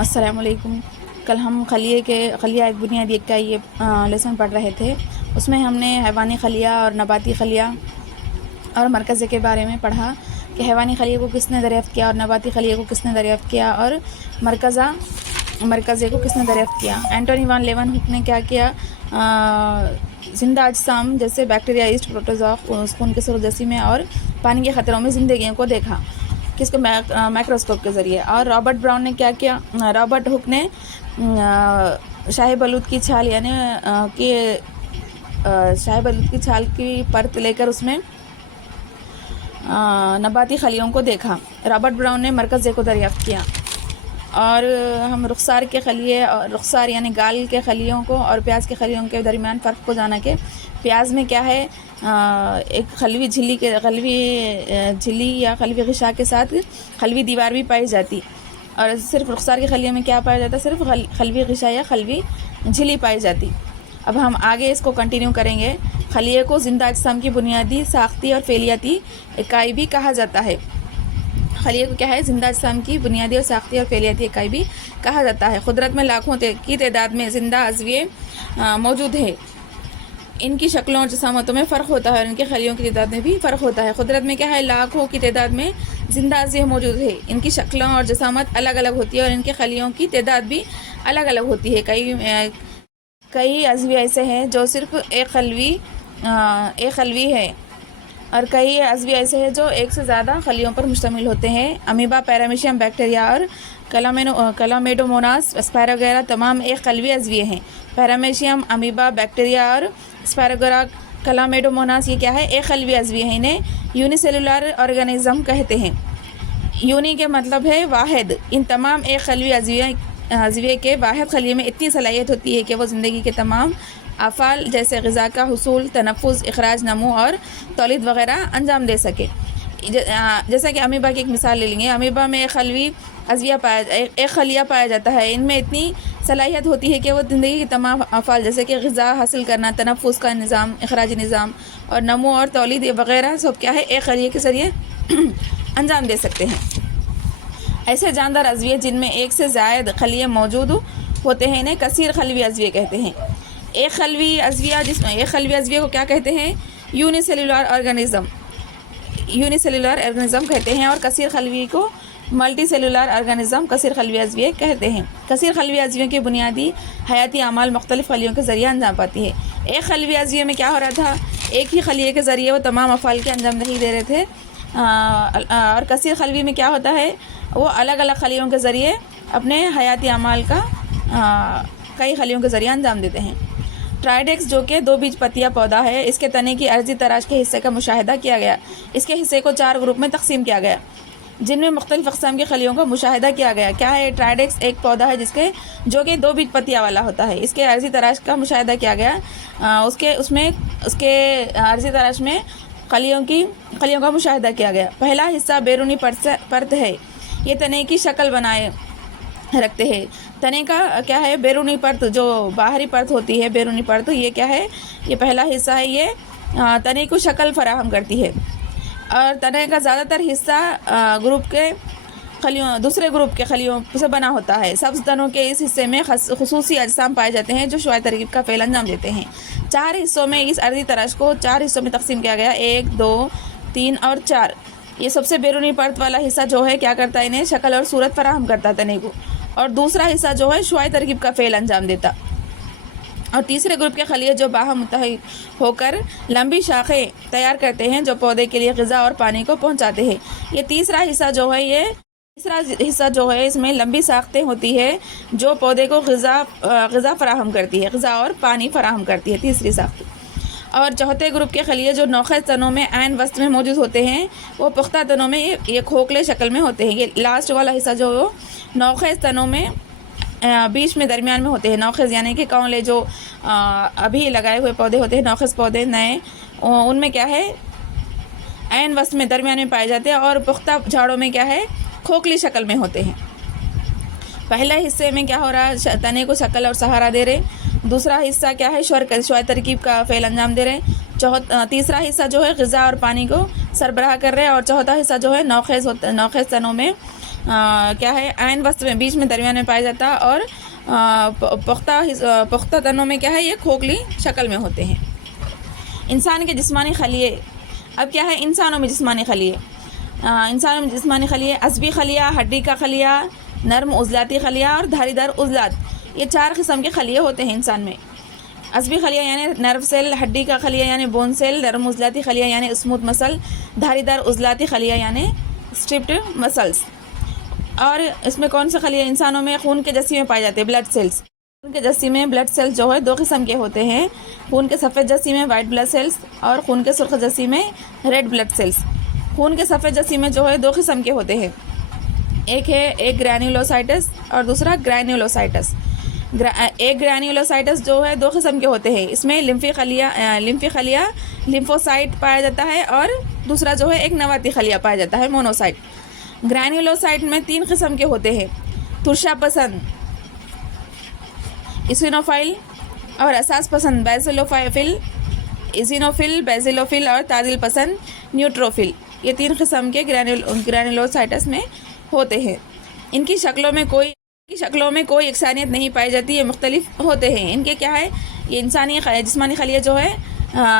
अस्सलामुअलैकुम। कल हम खलिया एक बुनियादी एक का ये लेसन पढ़ रहे थे। उसमें हमने हैवानी खलिया और नबाती खलिया और मरकज़े के बारे में पढ़ा कि हैवानी खलिया को किसने दरियाफ़्त किया और नबाती खलिया को किसने दरियाफ़्त किया और मरकज़े को किसने दरियाफ़्त किया। एंटोनी वान लेeuwenhoek ने क्या किया, ज़िंदा अजसाम जैसे बैक्टीरिया, ईस्ट, प्रोटोज़ोआ, खून के सूरजरसी में और पानी के ख़तरों में ज़िंदगियों को देखा किसको माइक्रोस्कोप के ज़रिए। और रॉबर्ट ब्राउन ने क्या किया, रॉबर्ट हुक ने शाही बलूत की छाल यानी कि शाही बलूत की छाल की परत लेकर उसमें नबाती खलियों को देखा। रॉबर्ट ब्राउन ने मरकज़े को दरियाफ़्त किया। और हम रुखसार के खलिए और रुखसार यानी गाल के खलियों को और प्याज के खलियों के दरमियान फ़र्क को जाना कि प्याज में क्या है, एक खलवी झिल्ली या खलवी ग़िशा के साथ खलवी दीवार भी पाई जाती, और सिर्फ रुखसार के खलियों में क्या पाया जाता, सिर्फ खलवी ग़िशा या खलवी झिल्ली पाई जाती। अब हम आगे इसको कंटिन्यू करेंगे। खलिए को ज़िंदा अजसाम की बुनियादी साख्ती और फ़ेलियाती इकाई भी कहा जाता है। खलिए को क्या है, ज़िंदा अजसाम की बुनियादी और साख्ती और फ़ेलियाती इकाई भी कहा जाता है। कुदरत में लाखों की तादाद में ज़िंदा अज़विये मौजूद है। इनकी शक्लों और जसामतों में फ़र्क होता है और इनके खलियों की तादाद में भी फ़र्क होता है। कुदरत में क्या है, लाखों की तादाद में ज़िंदा अज़विये मौजूद है। इनकी शक्लों और जसामत अलग अलग होती है और इनके खलियों की तादाद भी अलग अलग होती है। कई अज़विये ऐसे हैं जो सिर्फ एक खलवी है और कई अज़विये ऐसे हैं जो एक से ज़्यादा खलियों पर मुश्तमिल होते हैं। अमीबा, पैरामीशियम, बैक्टीरिया और क्लामेडोमोनास, स्पायरोगेरा तमाम एक खलवी अज़विये हैं। पैरामीशियम, अमीबा, बैक्टीरिया और स्पायरोगेरा, क्लामेडोमोनास ये क्या है, एक खलवी अज़विये हैं। इन्हें यूनिसेलुलर ऑर्गेनिज़म कहते हैं। यूनी के मतलब है वाहिद। इन तमाम एक खलवी अज़विये के वाहिद खलिये में इतनी सलाहियत होती है कि वो ज़िंदगी के तमाम अफ़ाल जैसे ग़िज़ा का हुसूल, तनफ़ुज़, इख़राज, नमू और तौलीद वग़ैरह अंजाम दे सके। जैसा कि अमीबा की एक मिसाल ले लेंगे। अमीबा में एक खलिया पाया जाता है। इनमें इतनी सलाहियत होती है कि वो ज़िंदगी के तमाम अफ़ाल जैसे कि ग़िज़ा हासिल करना, तनफ़ुज़ का निज़ाम, इख़राजी निज़ाम और नमू और तौलीद वग़ैरह सब क्या है, एक खलिए के ज़रिए अंजाम दे सकते हैं। ऐसे जानदार अज़विये जिनमें एक से ज़ायद खलिए मौजूद होते हैं इन्हें कसीर खलवी अज़विये कहते हैं। एक खलवी अज़विये को क्या कहते हैं, यूनिसेलुलर ऑर्गेनिज़म कहते हैं। और कसीर खलवी को मल्टी सेलुलर ऑर्गेनिज़म, कसीर खलवी अज़विये कहते हैं। कसीर खलवी अज़वियों की बुनियादी हयाती अमाल मुख्तलिफ़ खलियों के ज़रिए अंजाम पाती है। एक खलवी अज़विये में क्या हो रहा था, एक ही खलिए के ज़रिए वो तमाम अफ़ाल के अंजाम नहीं दे रहे थे। और कसीर खलवी में क्या होता है, वो अलग अलग खलियों के ज़रिए अपने हयाती अमाल का कई खलियों के ज़रिए अंजाम देते हैं। ट्राइडेक्स जो कि दो बीज पत्तियाँ पौधा है, इसके तने की अर्जी तराश के हिस्से का मुशाहिदा किया गया। इसके हिस्से को 4 ग्रुप में तकसीम किया गया जिनमें मुख्तलिफ़ अक़साम की खलियों का मुशाहिदा किया गया। क्या है, ट्राइडेक्स एक पौधा है जो कि 2 बीज पत्तियाँ वाला होता है। इसके अर्जी तराश का मुशाहिदा किया गया। उसके अर्जी तराश में खलियों का मुशाहिदा किया गया। पहला हिस्सा बैरूनी परत है, ये तने की शक्ल बनाए रखते हैं। तने का क्या है, बैरूनी परत जो बाहरी परत होती है, बैरूनी परत ये क्या है, ये पहला हिस्सा है। ये तने को शक्ल फराहम करती है। और तने का ज़्यादातर हिस्सा दूसरे ग्रुप के खलियों से बना होता है। सब्ज़ तनों के इस हिस्से में खुसूसी अजसाम पाए जाते हैं जो शुआई तरकीब का फ़ेल अंजाम देते हैं। 4 हिस्सों में इस अर्जी तराश को 4 हिस्सों में तकसीम किया गया, 1, 2, 3 और 4। ये सबसे बैरूनी परत वाला हिस्सा जो है क्या करता है, इन्हें शक्ल और सूरत फराहम करता तने को, और दूसरा हिस्सा जो है शुआई तरकीब का फ़ेल अंजाम देता। और तीसरे ग्रुप के खलिए जो बाहम मुत्तहिद होकर लंबी शाखें तैयार करते हैं जो पौधे के लिए ग़िज़ा और पानी को पहुंचाते हैं। ये तीसरा हिस्सा जो है इसमें लंबी साख्तें होती है जो पौधे को ग़िज़ा फराहम करती है, ग़िज़ा और पानी फराहम करती है, तीसरी साख्त। और चौथे ग्रुप के खलिए जो नौखेज़ तनों में ऐन वस्त में मौजूद होते हैं वो पुख्ता तनों में ये खोखले शक्ल में होते हैं। ये लास्ट वाला हिस्सा जो नौखेज़ तनों में बीच में दरमियान में होते हैं। नौखेज़ यानी कि कौले जो अभी लगाए हुए पौधे होते हैं, नौखेज़ पौधे नए, उनमें क्या है, ऐन वस्त में दरमियान में पाए जाते हैं। और पुख्ता झाड़ों में क्या है, खोखली शक्ल में होते हैं। पहले हिस्से में क्या हो रहा है, तने को शक्ल और सहारा दे रहे। दूसरा हिस्सा क्या है, शुआई तरकीब का फ़ेल अंजाम दे रहे। तीसरा हिस्सा जो है ग़िज़ा और पानी को सरबराह कर रहे हैं। और चौथा हिस्सा जो है नौखेज़ तनों में क्या है, आयन वस्त्र में बीच में दरमियान में पाया जाता है, और पुख्ता तनों में क्या है, ये खोखली शक्ल में होते हैं। इंसान के जिस्मानी खलिए, अब क्या है इंसानों में जिस्मानी खलिए, इंसानों में जिस्मानी खलिए अज़बी खलिया, हड्डी का खलिया, नर्म उज़लाती खलिया और धारीदार उज़लात, ये 4 किस्म के खलिए होते हैं इंसान में। अज़बी खलिया यानी नर्व सेल, हड्डी का खलिया यानी बोन सेल, नर्म उज़लाती खलिया यानी स्मूथ मसल, धारीदार उज़लाती खलिया यानी स्ट्रिप्ड मसल्स। और इसमें कौन सा खलिया इंसानों में खून के जस्सी में पाए जाते हैं, ब्लड सेल्स। खून के जस्सी में ब्लड सेल्स जो है 2 किस्म के होते हैं, खून के सफ़ेद जस्सी में वाइट ब्लड सेल्स और खून के सुर्ख जस्सी में रेड ब्लड सेल्स। खून के सफ़ेद जस्सी में जो है 2 किस्म के होते हैं, एक ग्रैन्युलोसाइटस और दूसरा ग्रैन्युलोसाइटस। एक ग्रैन्युलोसाइटस जो है 2 किस्म के होते हैं, इसमें लिम्फी खलिया लिम्फोसाइट पाया जाता है, और दूसरा जो है एक नवाती खलिया पाया जाता है, मोनोसाइट। ग्रैन्युलोसाइट में 3 किस्म के होते हैं, तुरशा पसंद इसिनोफाइल और असास पसंद बैसिलोफिल, इसिनोफिल बैसिलोफिल और तादिल पसंद न्यूट्रोफिल। ये 3 किस्म के ग्रैन्युलोसाइटस में होते हैं। इनकी शक्लों में कोई एकसानियत नहीं पाई जाती, ये मुख्तलिफ होते हैं। इनके क्या है, ये इंसानी जिस्मानी खलिया जो है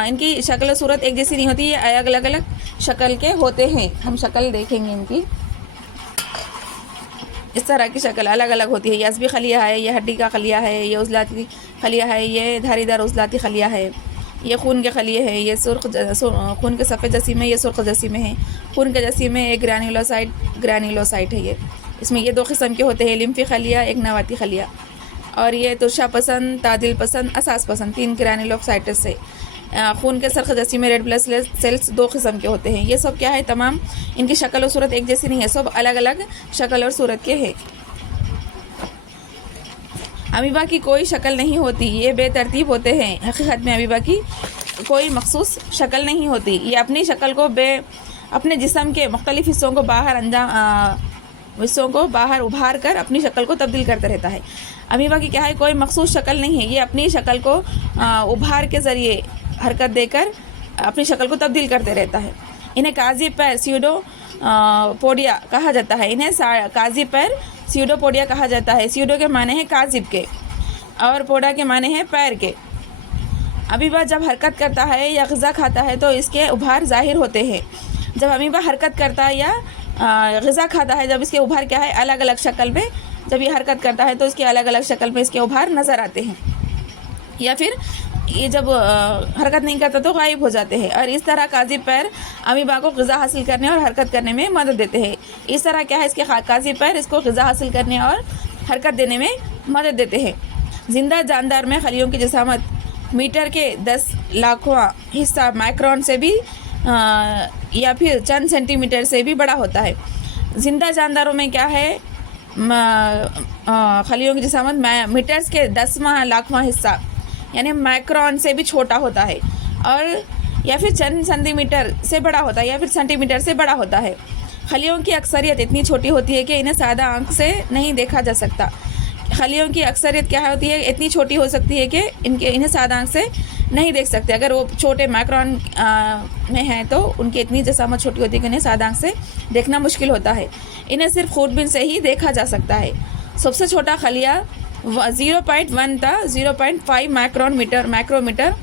इनकी शक्ल सूरत एक जैसी नहीं होती, ये अलग अलग शक्ल के होते हैं। हम शक्ल देखेंगे इनकी, इस तरह की शक्ल अलग अलग होती है। ये अज़बी खलिया है, ये हड्डी का खलिया है, ये उज़लाती खलिया है, ये धारीदार उज़लाती खलिया है, ये खून के खलिए है, ये खून के सफ़ेद जसीम में, ये सुर्ख जसीम में है। खून के जसीम में एक ग्रैन्युलोसाइट है, ये इसमें ये 2 किस्म के होते हैं, लिम्फी खलिया, एक नवाती खलिया। और ये तुरशा पसंद, तादिल पसंद, असास पसंद, 3 ग्रैन्युलोसाइटस से। खून के सुर्ख जसीम में रेड ब्लड सेल्स 2 किस्म के होते हैं। ये सब क्या है, तमाम इनकी शक्ल और सूरत एक जैसी नहीं है, सब अलग अलग शक्ल और सूरत के हैं। अमीबा की कोई शक्ल नहीं होती, ये बेतरतीब होते हैं। हकीकत में अमीबा की कोई मखसूस शक्ल नहीं होती, ये अपनी शक्ल को अपने जिस्म के मुख्तलिफ हिस्सों को बाहर उभार कर अपनी शक्ल को तब्दील करता रहता है। अमीबा की क्या है, कोई मखसूस शक्ल नहीं है, ये अपनी शक्ल को उभार के ज़रिए हरकत देकर अपनी शक्ल को तब्दील करते रहता है। इन्हें काजी पैर स्यूडोपोडिया कहा जाता है। इन्हें काजी पैर स्यूडोपोडिया कहा जाता है। स्यूडो के माने हैं काजिब के और पोडा के माने हैं पैर के। अमीबा जब हरकत करता है या ग़िज़ा खाता है तो इसके उभार ज़ाहिर होते हैं। जब अमीबा हरकत करता है या ग़िज़ा खाता है, जब इसके उभार क्या है, अलग अलग शक्ल में, जब ये हरकत करता है तो इसके अलग अलग शक्ल में इसके उभार नज़र आते हैं, या फिर ये जब हरकत नहीं करता तो गायब हो जाते हैं। और इस तरह काजिब पैर अमीबा को ग़िज़ा हासिल करने और हरकत करने में मदद देते हैं। इस तरह क्या है, इसके काजिब पैर इसको ग़िज़ा हासिल करने और हरकत देने में मदद देते हैं। जिंदा जानदार में खलियों की जिसामत मीटर के 10 लाखवां हिस्सा माइक्रोन से भी या फिर चंद सेंटीमीटर से भी बड़ा होता है। जिंदा जानदारों में क्या है, खलियों की जिसामत मीटर्स के 10वां लाखवां हिस्सा यानी माइक्रोन से भी छोटा होता है, और या फिर चंद सेंटीमीटर से बड़ा होता है, या फिर सेंटीमीटर से बड़ा होता है। खलियों की अक्सरियत इतनी छोटी होती है कि इन्हें सादा आंख से नहीं देखा जा सकता। खलियों की अक्सरियत क्या होती है, इतनी छोटी हो सकती है कि इन्हें सादा आंख से नहीं देख सकते। अगर वो छोटे माइक्रोन में हैं तो उनकी इतनी जसामत छोटी होती है कि इन्हें सादा आंख से देखना मुश्किल होता है। इन्हें सिर्फ खूरबीन से ही देखा जा सकता है। सबसे छोटा खलिया 0.1 था 0.5 माइक्रोमीटर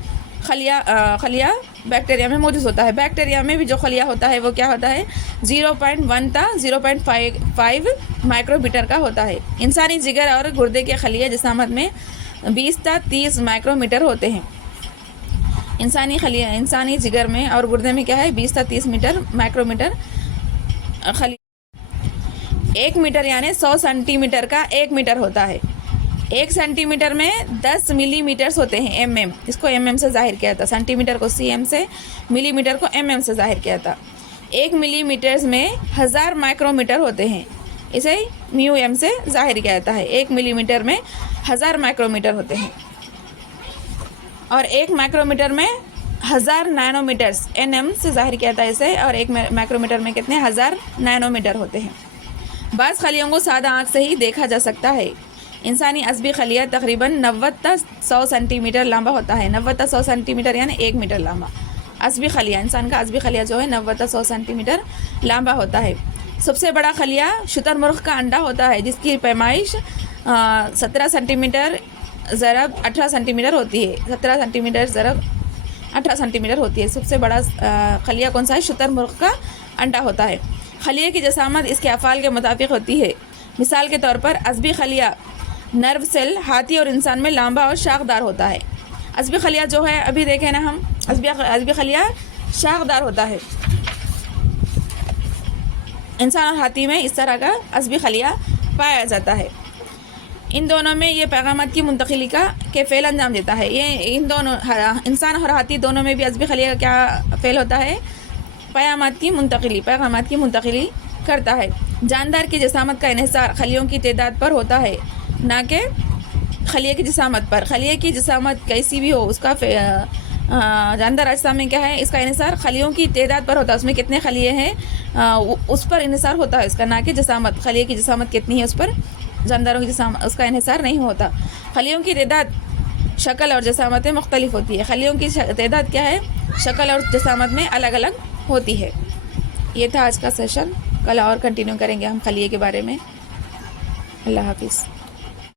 खलिया बैक्टीरिया में मौजूद होता है। बैक्टीरिया में भी जो खलिया होता है वो क्या होता है, 0.1 था 0.5 माइक्रोमीटर का होता है। इंसानी जिगर और गुर्दे के खलिया जिसामत में 20 था 30 माइक्रोमीटर होते हैं। इंसानी जिगर में और गुर्दे में क्या है, 20 था 30 माइक्रोमीटर खलिया। 1 मीटर यानी 100 सेंटीमीटर का 1 मीटर होता है। 1 सेंटीमीटर में 10 मिलीमीटर्स होते हैं, mm, इसको mm से जाहिर किया था। सेंटीमीटर को cm से, मिलीमीटर को mm से जाहिर किया था। 1 मिलीमीटर्स में 1000 माइक्रोमीटर होते हैं, इसे μm से जाहिर किया जाता है। 1 मिलीमीटर में 1000 माइक्रोमीटर होते हैं, और 1 माइक्रोमीटर में 1000 नैनोमीटर्स nm से जाहिर किया था इसे, और 1 माइक्रोमीटर में कितने 1000 नैनोमीटर होते हैं। बाज़ खलियों को सादा आँख से ही देखा जा सकता है। इंसानी अज़बी खलिया तकरीबन 90 से 100 सेंटीमीटर लंबा होता है। 90 से 100 सेंटीमीटर यानी 1 मीटर लंबा। अज़बी खलिया, इंसान का अज़बी खलिया जो है 90 से 100 सेंटीमीटर लंबा होता है। सबसे बड़ा खलिया शुतुरमुर्ग का अंडा होता है, जिसकी पैमाइश 17 सेंटीमीटर ज़रब 18 सेंटीमीटर होती है। 17 सेंटीमीटर ज़रब 18 सेंटीमीटर होती है। सबसे बड़ा खलिया कौन सा है? शुतुरमुर्ग का अंडा होता है। खलिए की जसामत इसके अफ़ाल के मुताबिक होती है। मिसाल के तौर पर अज़बी खलिया नर्व सेल हाथी और इंसान में लंबा और शाखदार होता है। अज़बी खलिया जो है, अभी देखें ना हम, अज़बी खलिया शाखदार होता है। इंसान और हाथी में इस तरह का अज़बी खलिया पाया जाता है। इन दोनों में ये पैगामात की मुंतकिली का के फ़ेल अंजाम देता है। ये इन दोनों इंसान और हाथी दोनों में भी अज़बी खलिया का क्या फ़ेल होता है? पैगामात की मुंतकिली करता है। जानदार की जसामत का इन्हिसार खलियों की तादाद पर होता है, ना कि खलिए की जसामत पर। खलिए की जसामत कैसी भी हो, उसका जानदार अज्जा में क्या है? इसका इन्हिसार खलियों की तादाद पर होता है। उसमें कितने खलिए हैं उस पर इन्हिसार होता है उसका, ना कि जसामत। खलिए की जसामत कितनी है उस पर जानदारों की जसामत उसका इन्हिसार नहीं होता। खलियों की तादाद शक्ल और जसामत में मुख्तलिफ होती है। खलियों की तादाद क्या है? शक्ल और जसामत में अलग अलग होती है। ये था आज का सेशन। कल और कंटिन्यू करेंगे हम खलिए के बारे में। अल्लाह हाफिज़।